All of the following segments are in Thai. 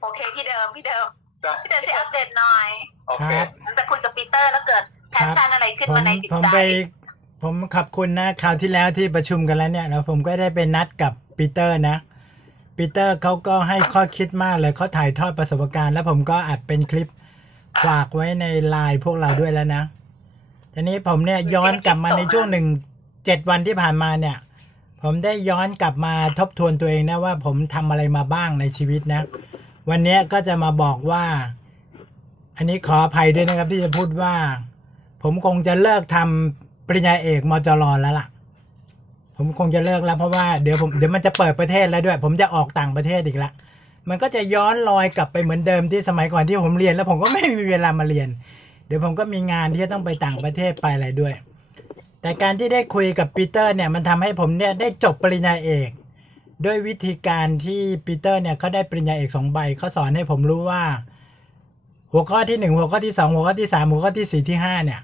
โอเคพี่เดิมพี่เดิมจ้ะพี่เดิมช่วยอัปเดตหน่อยโอเคครับมันไปคุยกับปีเตอร์แล้วเกิดแพชชั่นอะไรขึ้นผมมาในจิตผมใจ ไปผมขอบคุณนะคราวที่แล้วที่ประชุมกันแล้วเนี่ยแล้วผมก็ได้ไปนัดกับปีเตอร์นะปีเตอร์เขาก็ให้ข้อคิดมากเลยเขาถ่ายทอดประสบการณ์ แล้วผมก็อัดเป็นคลิปฝากไว้ในไลน์พวกเราด้วยแล้วนะ ทีนี้ผมเนี่ยย้อนกลับมาในช่วงหนึ่งเจ็ดวันที่ผ่านมาเนี่ย ผมได้ย้อนกลับมาทบทวนตัวเองนะว่าผมทำอะไรมาบ้างในชีวิตนะ วันนี้ก็จะมาบอกว่า อันนี้ขออภัยด้วยนะครับ ที่จะพูดว่า ผมคงจะเลิกทำปริญญาเอกมจรแล้วล่ะ ผมคงจะเลิกแล้วเพราะว่าเดี๋ยวผมเดี๋ยวมันจะเปิดประเทศแล้วด้วย ผมจะออกต่างประเทศอีกละมันก็จะย้อนรอยกลับไปเหมือนเดิมที่สมัยก่อนที่ผมเรียน แล้วผมก็ไม่มีเวลามาเรียน เดี๋ยวผมก็มีงานที่จะต้องไปต่างประเทศไปอะไรด้วย แต่การที่ได้คุยกับปีเตอร์เนี่ยมันทำให้ผมเนี่ยได้จบปริญญาเอก ด้วยวิธีการที่ปีเตอร์เนี่ยเขาได้ปริญญาเอกสองใบเขาสอนให้ผมรู้ว่า หัวข้อที่หนึ่งหัวข้อที่สองหัวข้อที่สามหัวข้อที่สี่ที่ห้าเนี่ย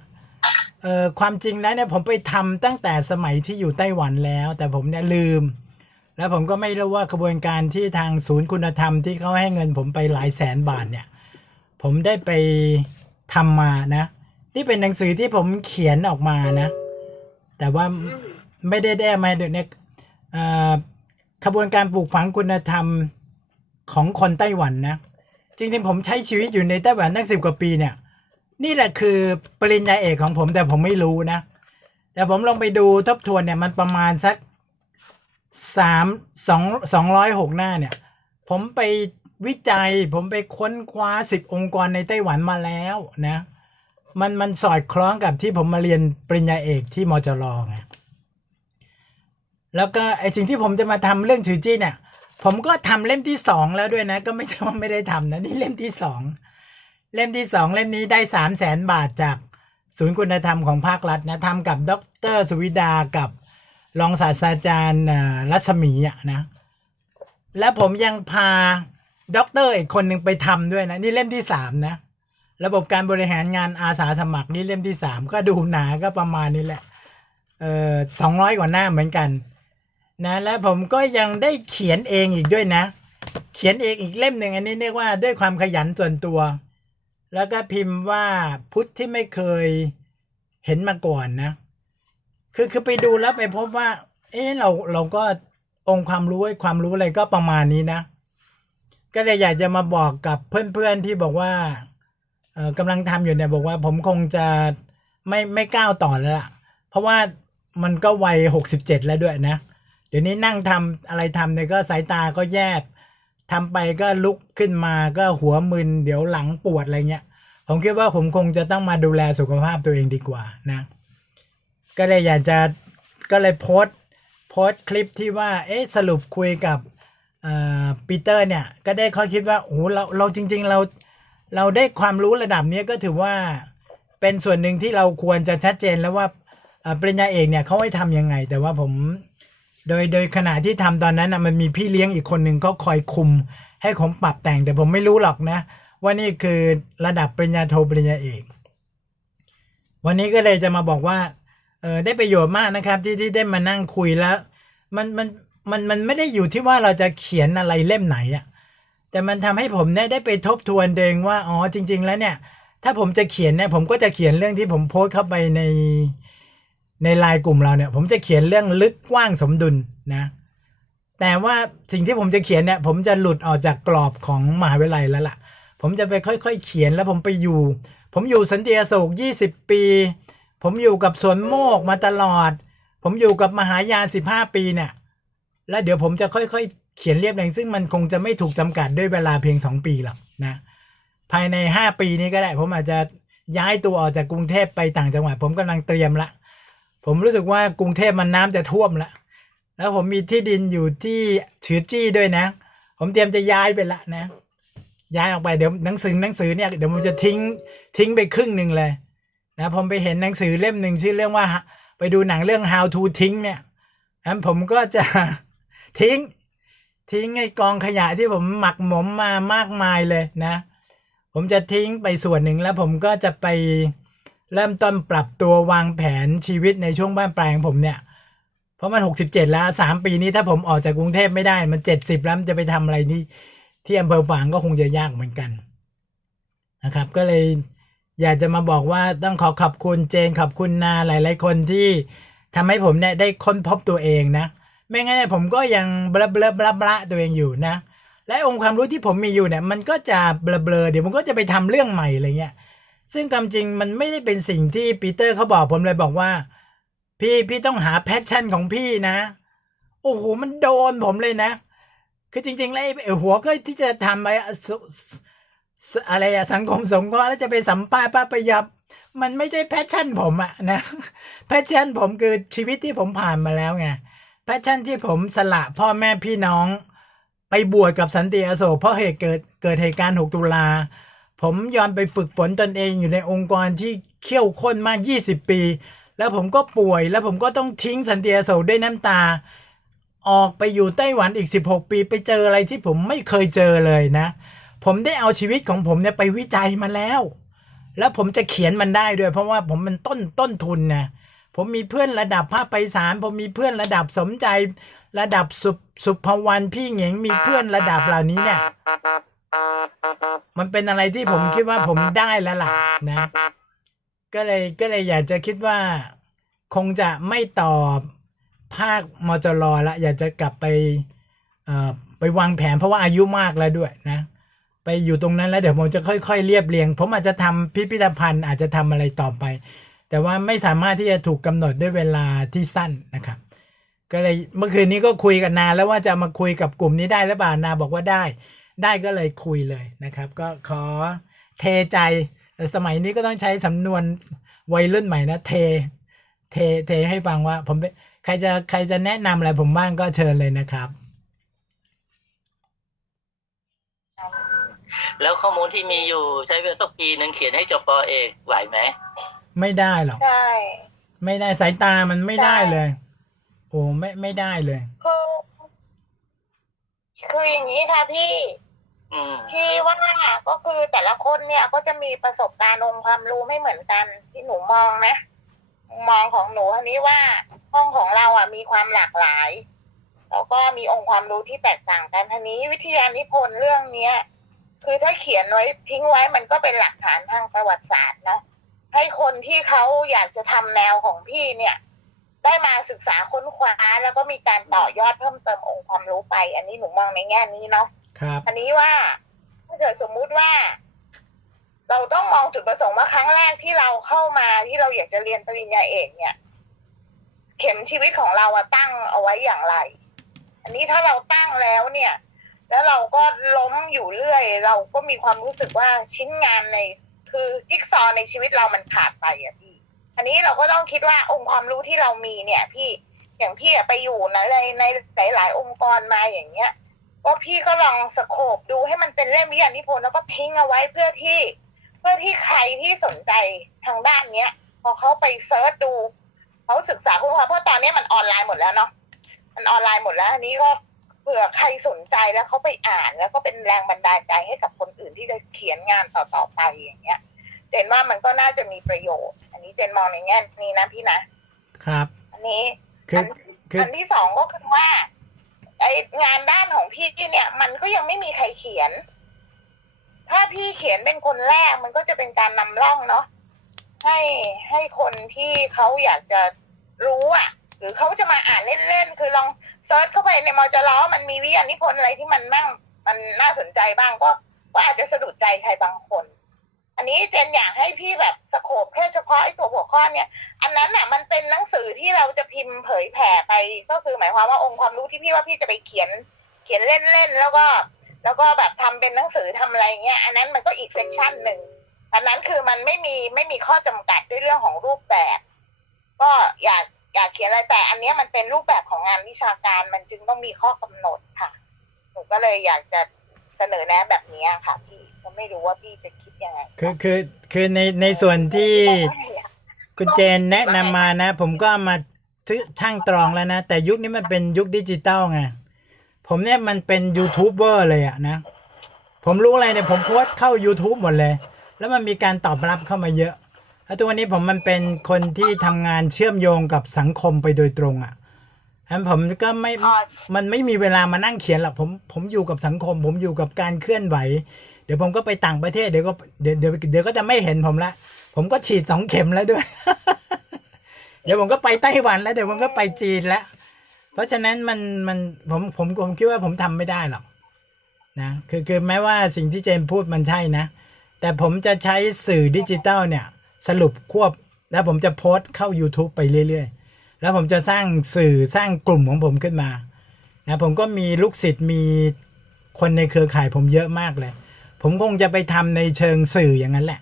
เอ่อความจริงแล้วเนี่ยผมไปทำตั้งแต่สมัยที่อยู่ไต้หวันแล้ว แต่ผมเนี่ยลืม แล้วผมก็ไม่รู้ว่ากระบวนการที่ทางศูนย์คุณธรรมที่เขาให้เงินผมไปหลายแสนบาทเนี่ย ผมได้ไปทำมานะนี่เป็นหนังสือที่ผมเขียนออกมานะ แต่ว่าไม่ได้ได้มาเดี๋ยวนี้เอ่อ ขบวนการปลูกฝังคุณธรรมของคนไต้หวันนะจริงๆผมใช้ชีวิตอยู่ในไต้หวันตั้งสิบกว่าปีเนี่ย นี่แหละคือปริญญาเอกของผมแต่ผมไม่รู้นะ แต่ผมลงไปดูทบทวนเนี่ยมันประมาณสักสามสองสองร้อยหกหน้าเนี่ย ผมไปวิจัย ผมไปค้นคว้าสิบองค์กรในไต้หวันมาแล้วนะ มันมันสอดคล้องกับที่ผมมาเรียนปริญญาเอกที่มจรไง แล้วก็ไอสิ่งที่ผมจะมาทำเรื่องถือจี้เนี่ย ผมก็ทำเล่มที่สองแล้วด้วยนะ ก็ไม่ใช่ว่าไม่ได้ทำนะนี่เล่มที่สองเล่มที่สองเล่มนี้ได้สามแสนบาทจากศูนย์คุณธรรมของภาครัฐนะทำกับดรสุวิดากับรองศาสตราจารย์รัศมีอะนะ แล้วผมยังพาด็อกเตอร์อีกคนหนึ่งไปทำด้วยนะ นี่เล่มที่สามนะ ระบบการบริหารงานอาสาสมัครนี่เล่มที่สามก็ดูหนาก็ประมาณนี้แหละเออสองร้อยกว่าหน้าเหมือนกัน นะและผมก็ยังได้เขียนเองอีกด้วยนะ เขียนเองอีกเล่มหนึ่งอันนี้เรียกว่าด้วยความขยันส่วนตัว แล้วก็พิมพ์ว่าพุทธที่ไม่เคยเห็นมาก่อนนะ คือคือไปดูแล้วไปพบว่า เออเราเราก็องค์ความรู้ไอ้ความรู้อะไรก็ประมาณนี้นะ ก็เลยอยากจะมาบอกกับเพื่อนๆที่บอกว่าเออกำลังทำอยู่เนี่ยบอกว่าผมคงจะไม่ไม่ก้าวต่อแล้วล่ะ เพราะว่ามันก็วัยหกสิบเจ็ดแล้วด้วยนะ ดี๋ยวนี้นั่งทำอะไรทำเนี่ยก็สายตาก็แยบทำไปก็ลุกขึ้นมาก็หัวมึนเดี๋ยวหลังปวดอะไรเงี้ย ผมคิดว่าผมคงจะต้องมาดูแลสุขภาพตัวเองดีกว่านะ ก็เลยอยากจะก็เลยโพสโพสคลิปที่ว่า เอ๊ะสรุปคุยกับปีเตอร์เนี่ย ก็ได้ข้อคิดว่าโอ้โหเราเราจริง ๆ เราเราได้ความรู้ระดับนี้ก็ถือว่าเป็นส่วนหนึ่งที่เราควรจะชัดเจนแล้วว่าปริญญาเอกเนี่ยเขาให้ทำยังไง แต่ว่าผม โดยโดยขณะที่ทำตอนนั้นนะมันมีพี่เลี้ยงอีกคนหนึ่งก็คอยคุม ให้ผมปรับแต่งแต่ผมไม่รู้หรอกนะ ว่านี่คือระดับปริญญาโทปริญญาเอกวันนี้ก็เลยจะมาบอกว่าเออได้ประโยชน์มากนะครับ ที่ที่ได้มานั่งคุยแล้ว มันมันมันมันไม่ได้อยู่ที่ว่าเราจะเขียนอะไรเล่มไหนอะแต่มันทำให้ผมเนี่ยได้ไปทบทวนเองว่าอ๋อจริง ๆ แล้วเนี่ย ถ้าผมจะเขียนเนี่ยผมก็จะเขียนเรื่องที่ผมโพสต์เข้าไปใน ในไลน์กลุ่มเราเนี่ย ผมจะเขียนเรื่องลึกกว้างสมดุลนะ แต่ว่าสิ่งที่ผมจะเขียนเนี่ย ผมจะหลุดออกจากกรอบของมหาวิทยาลัยแล้วล่ะ ผมจะไปค่อยๆเขียนแล้วผมไปอยู่ ผมอยู่สันติอโศกยี่สิบปี ผมอยู่กับสวนโมกมาตลอด ผมอยู่กับมหายานสิบห้าปีเนี่ย แล้วเดี๋ยวผมจะค่อยๆเขียนเรียบเรียงซึ่งมันคงจะไม่ถูกจำกัดด้วยเวลาเพียงสองปีหรอกนะ ภายในห้าปีนี้ก็ได้ ผมอาจจะย้ายตัวออกจากกรุงเทพไปต่างจังหวัด ผมกำลังเตรียมละ ผมรู้สึกว่ากรุงเทพมันน้ำจะท่วมละแล้วผมมีที่ดินอยู่ที่ถือจี้ด้วยนะ ผมเตรียมจะย้ายไปละนะ ย้ายออกไปเดี๋ยวหนังสือหนังสือเนี่ยเดี๋ยวผมจะทิ้งทิ้งไปครึ่งหนึ่งเลยนะผมไปเห็นหนังสือเล่มหนึ่งชื่อเรื่องว่า ไปดูหนังเรื่อง how to ทิ้งเนี่ยนั้นผมก็จะทิ้ง ทิ้งไอ้กองขยะที่ผมหมักหมมมามากมายเลยนะ ผมจะทิ้งไปส่วนหนึ่งแล้วผมก็จะไป เริ่มต้นปรับตัววางแผนชีวิตในช่วงบ้านปลายของผมเนี่ย เพราะมันหกสิบเจ็ดแล้วสามปีนี้ถ้าผมออกจากกรุงเทพไม่ได้ มันเจ็ดสิบแล้วมันจะไปทำอะไรนี่ที่อำเภอฝางก็คงจะยากเหมือนกันนะครับ ก็เลยอยากจะมาบอกว่าต้องขอขอบคุณเจนขอบคุณนาหลาย ๆ คนที่ทำให้ผมเนี่ยได้ค้นพบตัวเองนะไม่งั้นเนี่ยผมก็ยังเบลเบลเบลเบลตัวเองอยู่นะและองค์ความรู้ที่ผมมีอยู่เนี่ย มันก็จะเบลเบลอเดี๋ยวมันก็จะไปทำเรื่องใหม่อะไรเงี้ย ซึ่งความจริงมันไม่ได้เป็นสิ่งที่ปีเตอร์เขาบอกผมเลยบอกว่า พี่พี่ต้องหาแพชชั่นของพี่นะ โอ้โหมันโดนผมเลยนะ คือจริง ๆ แล้วไอ้หัวก็ที่จะทำไอ้อะไรอะสังคมสงเคราะห์แล้วจะไปสัมภาษณ์ป้าประยับ มันไม่ใช่แพชชั่นผมอะนะแพชชั่นผมคือชีวิตที่ผมผ่านมาแล้วไงแพชชั่นที่ผมสละพ่อแม่พี่น้อง ไปบวชกับสันติอโศกเพราะเหตุเกิดเกิดเหตุการณ์ 6 ตุลา ผมยอมไปฝึกฝนตนเองอยู่ในองค์กรที่เขี่ยวข้นมาก 20 ปี แล้วผมก็ป่วย แล้วผมก็ต้องทิ้งสันติอโศด้วยน้ำตา ออกไปอยู่ไต้หวันอีก 16 ปีไปเจออะไรที่ผมไม่เคยเจอเลยนะ ผมได้เอาชีวิตของผมเนี่ยไปวิจัยมาแล้ว แล้วผมจะเขียนมันได้ด้วย เพราะว่าผมมันต้นต้นทุนนะผมมีเพื่อนระดับภาคไปสารผมมีเพื่อนระดับสมใจ ระดับสุสุภวรรณพี่เหงงมีเพื่อนระดับเหล่านี้เนี่ย มันเป็นอะไรที่ผมคิดว่าผมได้แล้วล่ะนะ ก็เลยก็เลยอยากจะคิดว่า คงจะไม่ตอบภาคมจรละอยากจะกลับไปเอ่อไปวางแผนเพราะว่าอายุมากแล้วด้วยนะ ไปอยู่ตรงนั้นแล้วเดี๋ยวผมจะค่อยๆเรียบเรียง ผมอาจจะทำพิพิธภัณฑ์อาจจะทำอะไรต่อไป แต่ว่าไม่สามารถที่จะถูกกำหนดด้วยเวลาที่สั้นนะครับ ก็เลยเมื่อคืนนี้ก็คุยกันนาแล้วว่าจะมาคุยกับกลุ่มนี้ได้หรือเปล่านาบอกว่าได้ ได้ก็เลยคุยเลยนะครับ ก็ขอเทใจแต่สมัยนี้ก็ต้องใช้สำนวนวัยรุ่นใหม่นะเท เทเทให้ฟังว่า ผมเป็นใครจะใครจะแนะนำอะไรผมบ้างก็เชิญเลยนะครับ แล้วข้อมูลที่มีอยู่ใช้เวลาสักปีหนึ่งเขียนให้จบปอเอกไหวไหมไม่ได้หรอกใช่ไม่ได้สายตามันไม่ได้ใช่เลย โอ้ไม่ไม่ได้เลยคือคืออย่างนี้ค่ะพี่ ที่ว่าก็คือแต่ละคนเนี่ยก็จะมีประสบการณ์องค์ความรู้ไม่เหมือนกันที่หนูมองนะมองของหนูอันนี้ว่าห้องของเราอะมีความหลากหลาย แล้วก็มีองค์ความรู้ที่แตกต่างกันทีนี้ วิทยานิพนธ์เรื่องเนี้ย คือถ้าเขียนไว้ทิ้งไว้มันก็เป็นหลักฐานทางประวัติศาสตร์นะให้คนที่เขาอยากจะทำแนวของพี่เนี่ย ได้มาศึกษาค้นคว้าแล้วก็มีการต่อยอดเพิ่มเติมองค์ความรู้ไป อันนี้หนูมองในแง่นี้เนาะ ครับ อันนี้ว่าถ้าเกิดสมมุติว่า เราต้องมองจุดประสงค์ว่าครั้งแรกที่เราเข้ามาที่เราอยากจะเรียนปริญญาเอกเนี่ย เข็มชีวิตของเราอะตั้งเอาไว้อย่างไร อันนี้ถ้าเราตั้งแล้วเนี่ย แล้วเราก็ล้มอยู่เรื่อย เราก็มีความรู้สึกว่าชิ้นงานใน คือจิ๊กซอในชีวิตเรามันขาดไปอะพี่ อันนี้เราก็ต้องคิดว่าองค์ความรู้ที่เรามีเนี่ย พี่อย่างพี่อะไปอยู่ในในในหลาย ๆ องค์กรมาอย่างเงี้ย ก็พี่ก็ลองสโคบดูให้มันเป็นเล่มวิทยานิพนธ์แล้วก็ทิ้งเอาไว้เพื่อที่ เพื่อที่ใครที่สนใจทางด้านเนี้ย พอเขาไปเซิร์ชดูเขาศึกษาคุณค่าเพราะตอนนี้มันออนไลน์หมดแล้วเนาะมันออนไลน์หมดแล้วอันนี้ก็เผื่อใครสนใจแล้วเขาไปอ่านแล้วก็เป็นแรงบันดาลใจให้กับคนอื่นที่จะเขียนงานต่อๆไปอย่างเงี้ยเจนว่ามันก็น่าจะมีประโยชน์ อันนี้เจนมองในแง่นี้นะพี่นะครับ อันนี้คืออันคืออันที่สองก็คือว่า ไองานด้านของพี่เนี่ย มันก็ยังไม่มีใครเขียน ถ้าพี่เขียนเป็นคนแรกมันก็จะเป็นการนำร่องเนาะให้ให้คนที่เขาอยากจะรู้อะ หรือเขาจะมาอ่านเล่นๆคือลองเซิร์ชเข้าไปในมอจรมันมีวิทยานิพนธ์อะไรที่มันนั่งมันน่าสนใจบ้างก็ก็อาจจะสะดุดใจใครบางคน อันนี้เจนอยากให้พี่แบบสโคบแค่เฉพาะไอ้ตัวหัวข้อเนี่ยอันนั้นน่ะมันเป็นหนังสือที่เราจะพิมพ์เผยแผ่ไป ก็คือหมายความว่าองค์ความรู้ที่พี่ว่าพี่จะไปเขียน เขียนเล่นๆแล้วก็ แล้วก็แบบทำเป็นหนังสือทำอะไรเงี้ย อันนั้นมันก็อีกเซกชันหนึ่งอันนั้นคือมันไม่มีไม่มีข้อจำกัดด้วยเรื่องของรูปแบบ ก็อยากอยากเขียนอะไรแต่ อันนี้มันเป็นรูปแบบของงานวิชาการมันจึงต้องมีข้อกำหนดค่ะหนูก็เลยอยากจะเสนอแนะแบบนี้ค่ะพี่ ก็ไม่รู้ว่าพี่จะคิดยังไงคือคือคือในในส่วนที่ คุณเจนแนะนำมานะ ผมก็เอามาทึช่างตรองแล้วนะ แต่ยุคนี้มันเป็นยุคดิจิตอลไง ผมเนี่ยมันเป็นยูทูบเบอร์เลยอะนะ ผมรู้อะไรเนี่ยผมโพสต์เข้า YouTube หมดเลย แล้วมันมีการตอบรับเข้ามาเยอะ แล้วตัวนี้ผมมันเป็นคนที่ทำงานเชื่อมโยงกับสังคมไปโดยตรงอะอันผมก็ไม่อ๋อมันไม่มีเวลามานั่งเขียนหรอกผมผมอยู่กับสังคม ผมอยู่กับการเคลื่อนไหว เดี๋ยวผมก็ไปต่างประเทศเดี๋ยวก็เดี๋ยวเดี๋ยวเดี๋ยวก็จะไม่เห็นผมละ ผมก็ฉีดสองเข็มแล้วด้วย เดี๋ยวผมก็ไปไต้หวันแล้วเดี๋ยวผมก็ไปจีนแล้ว เพราะฉะนั้นมันมันผมผมผมคิดว่าผมทำไม่ได้หรอกนะคือคือแม้ว่าสิ่งที่เจมพูดมันใช่นะ แต่ผมจะใช้สื่อดิจิตอลเนี่ย สรุปควบแล้วผมจะโพสต์เข้า YouTube ไปเรื่อยๆ แล้วผมจะสร้างสื่อสร้างกลุ่มของผมขึ้นมานะผมก็มีลูกศิษย์มีคนในเครือข่ายผมเยอะมากเลย ผมคงจะไปทำในเชิงสื่ออย่างนั้นแหละ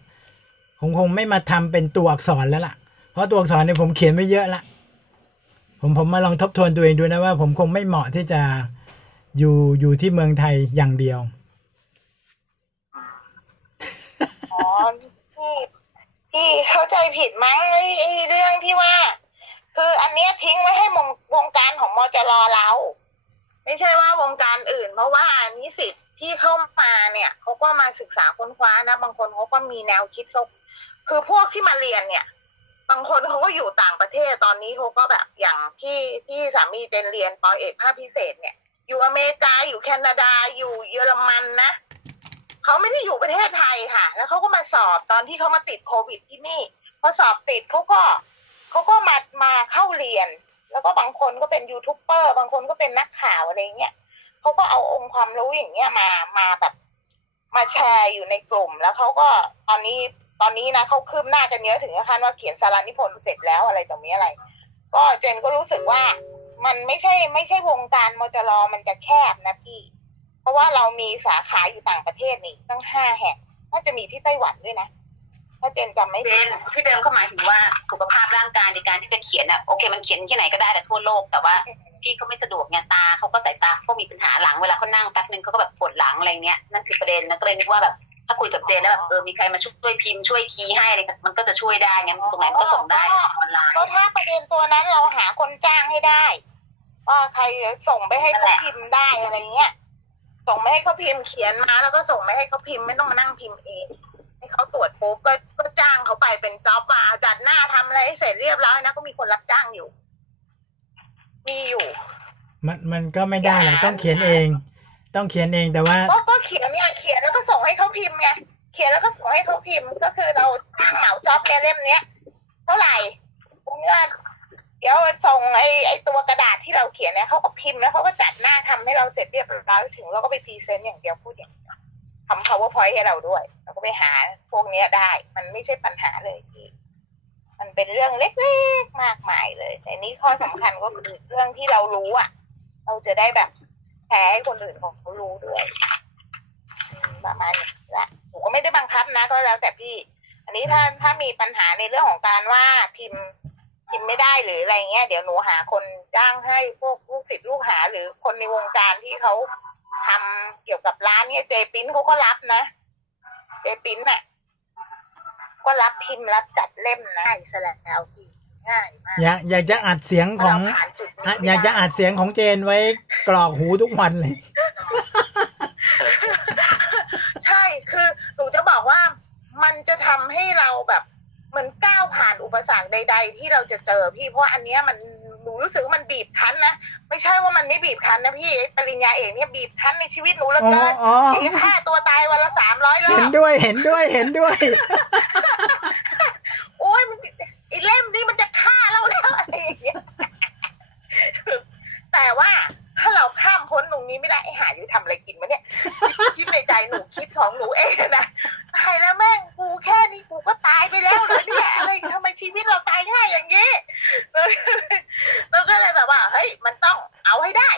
ผมคงไม่มาทำเป็นตัวอักษรแล้วล่ะ เพราะตัวอักษรเนี่ยผมเขียนไว้เยอะละผมผมมาลองทบทวนตัวเองดูนะว่า ผมคงไม่เหมาะที่จะอยู่อยู่ที่เมืองไทยอย่างเดียวอ๋อพี่พี่เข้าใจผิดมั้งไอ้ไอ้เรื่องที่ว่า คืออันเนี้ยทิ้งไว้ให้วงวงการของมจรเรา ไม่ใช่ว่าวงการอื่น เพราะว่านิสิต ที่เข้ามาเนี่ยเขาก็มาศึกษาค้นคว้านะ บางคนเขาก็มีแนวคิดคือพวกที่มาเรียนเนี่ย บางคนเขาก็อยู่ต่างประเทศตอนนี้เขาก็แบบอย่างที่ที่สามีเจนเรียนปอเอกภาคพิเศษเนี่ย อยู่อเมริกาอยู่แคนาดาอยู่เยอรมันนะเขาไม่ได้อยู่ประเทศไทยค่ะ แล้วเขาก็มาสอบตอนที่เขามาติดโควิดที่นี่พอสอบติดเขาก็เขาก็มามาเข้าเรียน แล้วก็บางคนก็เป็นยูทูบเบอร์บางคนก็เป็นนักข่าวอะไรเงี้ย เขาก็เอาองค์ความรู้อย่างเงี้ยมามาแบบ มาแชร์อยู่ในกลุ่ม แล้วเขาก็ตอนนี้ตอนนี้นะเขาคืบหน้ากันเยอะถึงขั้นว่าเขียนสารานิพนธ์เสร็จแล้วอะไรตรงนี้อะไร ก็เจนก็รู้สึกว่ามันไม่ใช่ ไม่ใช่วงการมจรอมันจะแคบนะพี่ เพราะว่าเรามีสาขาอยู่ต่างประเทศนี่ตั้งห้าแห่งน่าจะมีที่ไต้หวันด้วยนะ ถ้าเจนจำไม่เจผิดนพี่เดิมเขาหมายถึงว่าสุขภาพร่างกายในการที่จะเขียนอะโอเค มันเขียนที่ไหนก็ได้แต่ทั่วโลกแต่ว่าพี่เขาไม่สะดวกไงตาเขาก็สายตาเขามีปัญหาหลังเวลาเขานั่งแป๊บนึงเขาก็แบบปวดหลังอะไรเงี้ยนั่นคือประเด็นนะก็เลยนึกว่าแบบถ้าคุยกับเจนแล้วแบบเออมีใครมาช่วยพิมพ์ช่วยคีย์ให้อะไรก็มันก็จะช่วยได้ไงมันตรงไหนมันก็ส่งได้ออนไลน์ก็ถ้าประเด็นตัวนั้นเราหาคนจ้างให้ได้ว่าใครส่งไปให้เขาพิมพ์ได้อะไรเงี้ยส่งไปให้เขาพิมพ์เขียนมาแล้วก็ส่งไปให้เขาพิมพ์ไม่ต้องมานั่งพิมพ์เอง ให้เขาตรวจปุ๊บก็ก็จ้างเขาไปเป็นจ็อบมาจัดหน้าทำอะไรให้เสร็จเรียบร้อยนะก็มีคนรับจ้างอยู่ มีอยู่ มันมันก็ไม่ได้หรอกต้องเขียนเอง ต้องเขียนเองแต่ว่าก็ก็เขียนเนี่ยเขียนแล้วก็ส่งให้เขาพิมพ์ไงเขียนแล้วก็ส่งให้เขาพิมพ์ก็คือเราจ้างเหมาจ็อบเนี่ยเล่มเนี้ยเท่าไหร่ผมก็เดี๋ยวส่งไอ้ไอ้ตัวกระดาษที่เราเขียนเนี่ยเขาก็พิมพ์แล้วเขาก็จัดหน้าทำให้เราเสร็จเรียบร้อยถึงเราก็ไปพรีเซนต์อย่างเดียวพูดอย่างเดียว ทำ powerpoint ให้เราด้วย เราก็ไปหาพวกนี้ได้ มันไม่ใช่ปัญหาเลยพี่มันเป็นเรื่องเล็กๆมากมายเลย แต่นี่ข้อสำคัญก็คือเรื่องที่เรารู้อะ เราจะได้แบบแชร์ให้คนอื่นของเขารู้ด้วยประมาณนี้แหละหนูก็ไม่ได้บังคับนะก็แล้วแต่พี่ อันนี้ถ้าถ้ามีปัญหาในเรื่องของการว่าพิมพ์พิมพ์ไม่ได้หรืออะไรเงี้ยเดี๋ยวหนูหาคนจ้างให้พวกลูกศิษย์ลูกหาหรือคนในวงการที่เขา ทำเกี่ยวกับร้านเนี่ยเจปิ้นเขาก็รับนะ เจปิ้นน่ะก็รับพิมพ์รับจัดเล่มนะง่ายซะแล้วพี่ง่ายมากอยากอยากจะอัดเสียงของเราผ่านจุดนี้อะไม่อยากจะได้อัดเสียงของเจนไว้กรอกหูทุกวันเลย ใช่คือหนูจะบอกว่ามันจะทำให้เราแบบเหมือนก้าวผ่านอุปสรรคใด ๆ ที่เราจะเจอพี่เพราะอันเนี้ยมัน หนูรู้สึกว่ามันบีบคั้นนะไม่ใช่ว่ามันไม่บีบคั้นนะพี่ปริญญาเอกเนี่ยบีบคั้นในชีวิตหนูเหลืออ๋อเกินอ๋อ ที่ฆ่าตัวตายวันละสามร้อยรอเห็นบด้วยเห็นด้วยเห็นด้วย โอ้ยมันไอ้เล่มนี้มันจะฆ่าเราแล้วอะไรอย่างเงี้ยแต่ว่าถ้าเราข้ามพ้นตรงนี้ไม่ได้ไอ้หาอยู่ทำอะไรกินวะเนี่ยคิดในใจหนูคิดของหนูเองนะตายแล้วแม่งกูแค่นี้กูก็ตายไปแล้วเลยเนี่ยอะไรทำไมชีวิตเราตายง่ายอย่างนี้แล้วก็เลยแบบว่า เฮ้ย มันต้องเอาให้ได้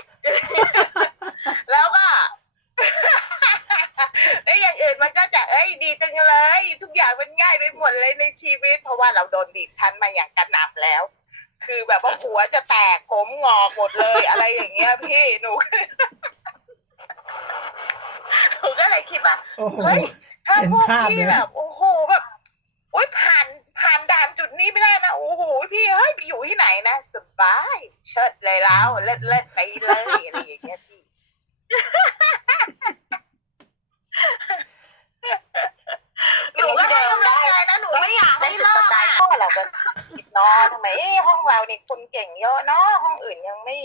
แล้วก็ แล้วอย่างอื่นมันก็จะเอ้ยดีจังเลย ทุกอย่างมันง่ายไปหมดเลยในชีวิต เพราะว่าเราโดนบีบคั้นมาอย่างกระหน่ำแล้ว คือ แบบว่าหัวจะแตกผมงอกหมดเลยอะไรอย่างเงี้ยพี่หนูหนูก็เลยคิดว่าโอ้โหเฮ้ยถ้าเห็นพวกภาพพี่เลยแบบโอ้โหแบบโอ้ยผ่านผ่านด่านจุดนี้ไม่ได้นะโอ้โหพี่เฮ้ยไปอยู่ที่ไหนนะสบายเชิดเลยแล้วเล่นเล่นไปเลยอะไรอย่างเงี้ยพี่ หนูก็ให้กำลังใจนะหนูไม่อยากให้เลิกอะก็เรา ก็คิดเนอะทำไมไหมเอ๊ะห้องเราเนี่ยคนเก่งเยอะเนาะห้องอื่นยังไม่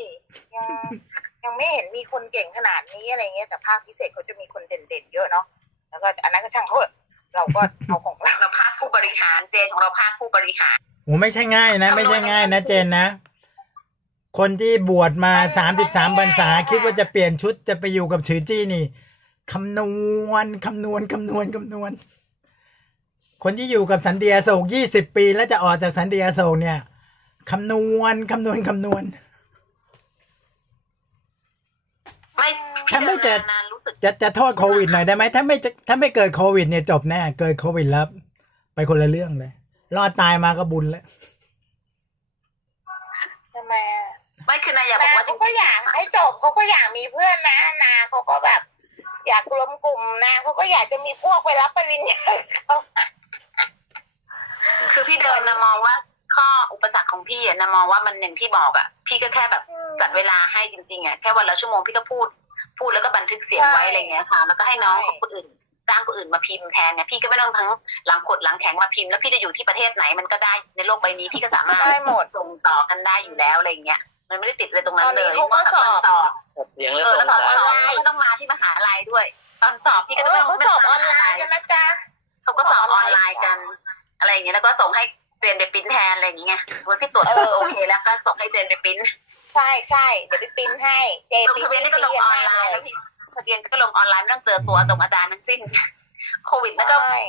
ยังยังไม่เห็นมีคนเก่งขนาดนี้อะไรเงี้ยแต่ภาคพิเศษเขาจะมีคนเด่นๆเยอะเนาะแล้วก็อันนั้นก็ช่างเขาเถอะเราก็เอาของเราเราภาคผู้บริหารเจนของเราภาคผู้บริหารโอ้ไม่ใช่ง่ายนะ ไม่ใช่ง่ายนะเจนนะ คนที่บวชมาสามสิบสามพรรษาคิดว่าจะเปลี่ยนชุดจะไปอยู่กับถือจี้นี่คำนวณคำนวณคำนวณคำนวณ คนที่อยู่กับสันเดียโศกยี่สิบปี แล้วจะออกจากสันเดียโศกเนี่ยคำนวณคำนวณคำนวณ ไม่ถ้าไม่เกิด นานๆรู้สึกจะจะโทษโควิดหน่อยได้ไหมถ้าไม่ถ้าไม่เกิดโควิดเนี่ยจบแน่เกิดโควิดแล้ว ไปคนละเรื่องเลย รอดตายมาก็บุญแล้ว ทำไมอะไม่คือนายอยากบอนากว่าจริเขางก็อยากให้จบเขาก็อยากมีเพื่อนนะนาเขาก็แบบ อยากรวมกลุ่มนะเขาก็อยากจะมีพวกไปรับปริญญาเขาๆ คือพี่เดิมนะมองว่า ข้ออุปสรรคของพี่อะนะมองว่ามันอย่างที่บอกอะพี่ก็แค่แบบจัดเวลาให้จริงๆอะแค่วันละชั่วโมงพี่ก็พูด พูดแล้วก็บันทึกเสียงไว้อะไรเงี้ยค่ะ แล้วก็ให้น้องของคนอื่นจ้างคนอื่นมาพิมพ์แทนเนี่ยพี่ก็ไม่ต้องทั้งหลังกดหลังแข็งมาพิมพ์แล้วพี่จะอยู่ที่ประเทศไหนมันก็ได้ในโลกใบนี้พี่ก็สามารถได้หมดส่งต่อกันได้อยู่แล้วอะไรเงี้ยมันไม่ได้ติดอะไรตรงนั้นเลยตอนนี้เขาก็สอบ อย่างเงี้ยวันที่ตรวจเออโอเคแล้วก็ส่งให้เจนไปปริ้นใช่ใช่เดี๋ยวไปปริ้นให้เจลงปริ้นทะเบียนนี่ก็ลงออนไลน์แล้วพี่ทะเบียนก็ลงออนไลน์ไม่ต้องเจอตัวส่งอาจารย์ทั้งสิ้นโควิดแล้วก็ใช่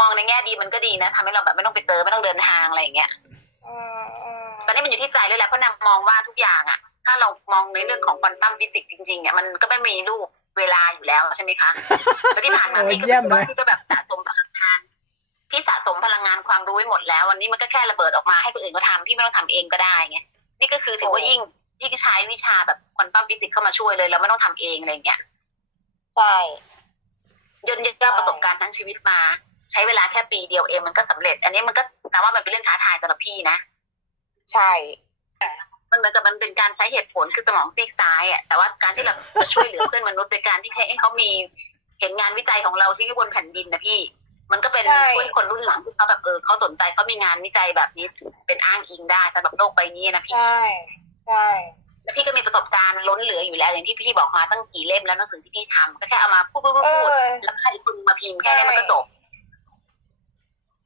มองในแง่ดีมันก็ดีนะทำให้เราแบบไม่ต้องไปเจอไม่ต้องเดินทางอะไรอย่างเงี้ยอืมอืมตอนนี้มันอยู่ที่ใจเลยแหละเพราะนำมองว่าทุกอย่างอะ ถ้าเรามองในเรื่องของควอนตัมฟิสิกส์จริงๆเนี่ยมันก็ไม่มีรูปเวลาอยู่แล้วใช่ไหมคะแล้วที่ผ่านมาโอ้ยพี่ก็เยี่ยมรู้สึกเลยว่าพี่ก็แบบสะสมพลังงาน พี่สะสมพลังงานความรู้ไว้หมดแล้ว วันนี้มันก็แค่ระเบิดออกมาให้คนอื่นเขาทำพี่ไม่ต้องทำเองก็ได้ไงนี่ก็คือถือว่ายิ่งยิ่งใช้วิชาแบบควอนตัมฟิสิกส์เข้ามาช่วยเลยแล้วไม่ต้องทำเองอะไรอย่างเงี้ยใช่ย่นย่อประสบการณ์ทั้งชีวิตมา ใช้เวลาแค่ปีเดียวเองมันก็สำเร็จ อันนี้มันก็นะว่ามันเป็นเรื่องท้าทายสำหรับพี่นะใช่มันเหมือนกับมันเป็นการใช้เหตุผลคือสมองซีกซ้ายอะแต่ว่าการที่เราจะช่วยเหลือเพื่อนมนุษย์โดยการที่ให้เขามีเห็นงานวิจัยของเราที่บนแผ่นดินนะพี่ มันก็เป็นช่วยคนรุ่นหลังที่เขาแบบเออเขาสนใจเขามีงานวิจัยแบบนี้เป็นอ้างอิงได้สำหรับโลกใบนี้นะพี่ใช่ใช่แล้วพี่ก็มีประสบการณ์ล้นเหลืออยู่แล้วอย่างที่พี่บอกมาตั้งกี่เล่มแล้วหนังสือที่พี่ทำก็แค่เอามาพูดพูดพูดเอพูดอแล้วให้อีกคนมาพิมพ์แค่นี้มันก็จบ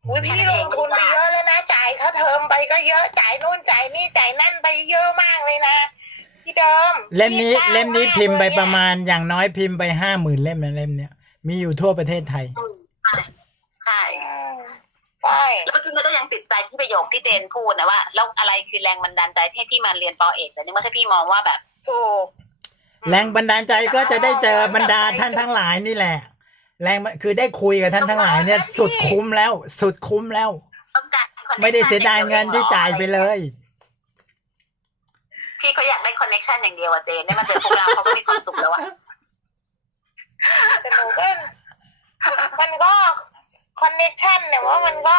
อุ้ยพี่ลงทุนไปเยอะเลยนะจ่ายค่าเทอมไปก็เยอะจ่ายนู่นจ่ายนี่จ่ายนั่นไปเยอะมากเลยนะพี่เดิมเล่มนี้พี่จ้างเล่มนี้ากพิมพ์ไปเลยอประมาณอย่างน้อยพิมพ์ไปห้าหมื่นเล่มนะเล่มเนี้ยมีอยู่ทั่วประเทศไทยอืม ใช่ใช่อืมใช่แล้วเมื่อกี้มันก็ยังติดใจที่ประโยคที่เจนพูดนะว่าแล้วอะไรคือแรงบันดาลใจที่ให้พี่มาเรียนปอเอกแต่นี่ว่าถ้าพี่มองว่าแบบถูกแรงบันดาลใจก็จะได้เจอบรรดาท่านทั้งหลายนี่แหละ แรงบันคือได้คุยกับท่านทั้งหลายเนี่ย สุดคุ้มแล้ว สุดคุ้มแล้วต้องการ connection ไม่ได้เสียดายเงินที่จ่ายไปเลย พี่เขาอยากได้คอนเน็ชันอย่างเดียวอะเจนได้มาเจอพวกเราเขาก็มีความสุขแล้วอะแต่หนูก็มันก็ คอนเน็ชันเนี่ยว่ามันก็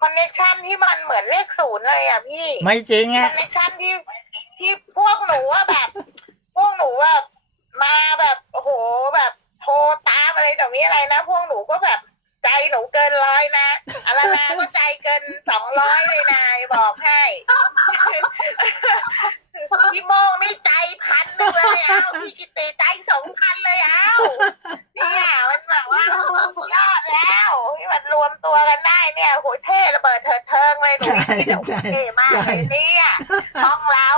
คอนเน็ชันที่มันเหมือนเลขศูนย์เลยอะพี่ไม่จริงคอะอนเน็ชันที่ที่พวกหนูอะแบบ พวกหนูแบบมาแบบโอ้โหแบบโทรตามอะไรต่อมีอะไรนะ พวกหนูก็แบบใจหนูเกินร้อยนะอารานาก็ใจเกินสองร้อยเลยนายบอกให้ พี่โมงนี่ใจพันหนึงเลยเอ้าพี่กิติใจสองพันเลยเอ้าเนี่ยมันแบบว่ายอดแล้วที่มันรวมตัวกันได้เนี่ยโหยเท่ระเบิดเถิดเทิงเลย หนูใช่นี่เดี๋ยวใช่เท่มากเลยเนี่ยห้องเรา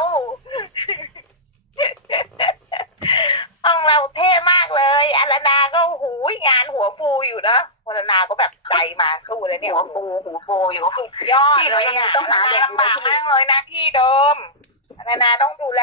ห้องเราเท่มากเลยอารานาก็หูยงานหัวฟูอยู่นะอารานาก็แบบใจมาสู้เลยเนี่ยหัวฟูหูโฟอยู่ สุดยอดพี่เลยเรายังอะต้องหาอาเด็รากลำบากที่มากเลยนะพี่โด